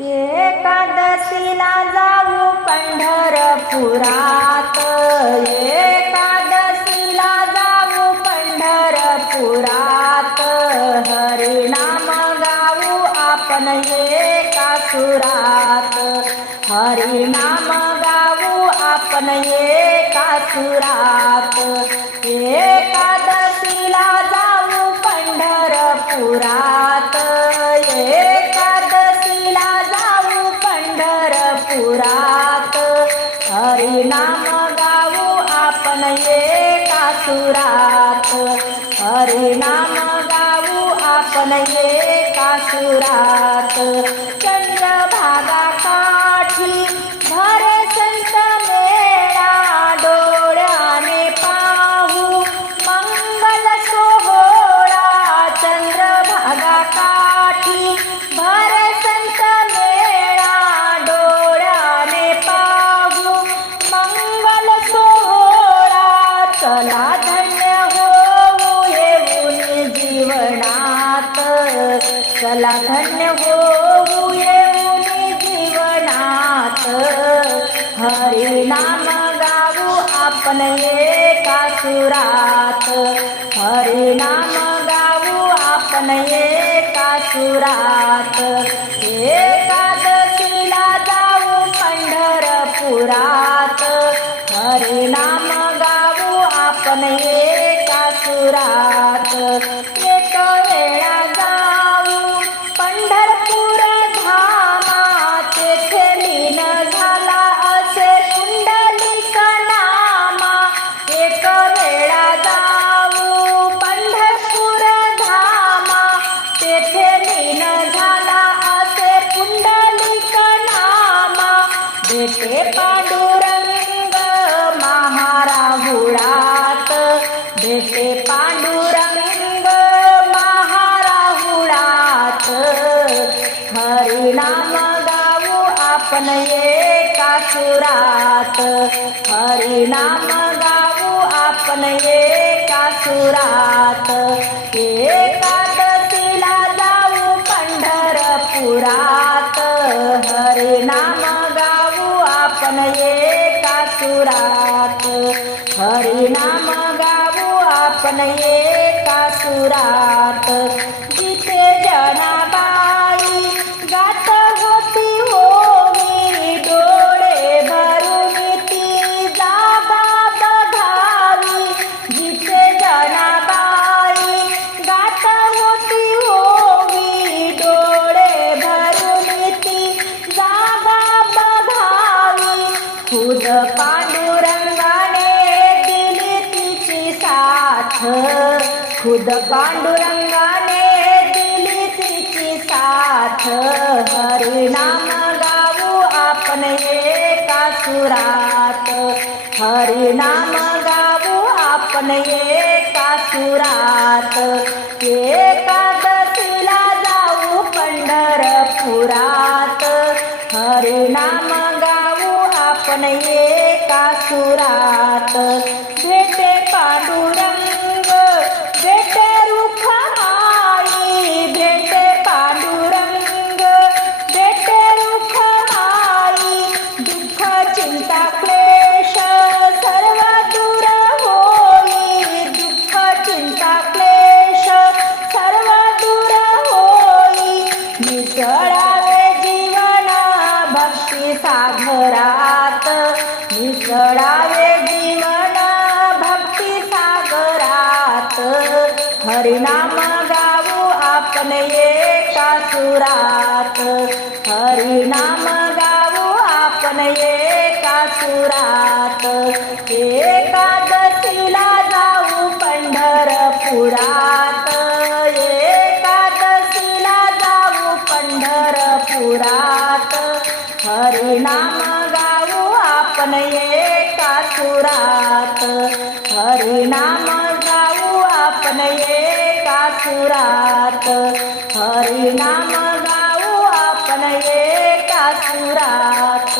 एकादशीला जाऊ पंढरपुरात. एकादशीला जाऊ पंढरपुरात. हरिनाम गाऊ आपण एका सुरात. हरिनाम गाऊ आपण एका सुरात. एकादशीला जाऊ पंढरपुरात. आपण का। सुरात हरिनाम गाऊ आपण एका चला धन्य होऊ येऊन जीवनात हरिनाम गाऊ आपण एका सुरात. हरिनाम गाऊ आपण एका सुरात. एकादशीला जाऊ पंढरपुरात. हरिनाम गाऊ आपण एका सुरात. हे पांडुरंग महाराहुळात. भेटे पांडुरंग महाराहुळात. हरिनाम गाऊ आपण एका सुरात. हरिनाम गाऊ आपण एका सुरात. आपण एका सुरात हरिनाम गाऊ आपण पांडुरंगाने दिली तिची साथ. खुद पांडुरंगाने दिली तिची साथ. हरिनाम गाऊ आपण एका सुरात हरिनाम गाऊ आपण एका सुरात एकादशीला जाऊ हरिनाम गाऊ आपण एका सुरात भेटे पांडुरंग भेटे रुखमाई। भेटे पांडुरंग भेटे रुखमाई। दुःख, चिंता, क्लेश सर्व दूर होई। दुःख, चिंता, क्लेश सुरात। हरिनाम गाऊ आपण एका सुरात। एकादशीला जाऊ पंढरपुरात। एकादशीला जाऊ पंढरपुरात। हरिनाम गाऊ आपण एका सुरात। हरिनाम सुरात हरिनाम गाऊ आपण एका सुरात.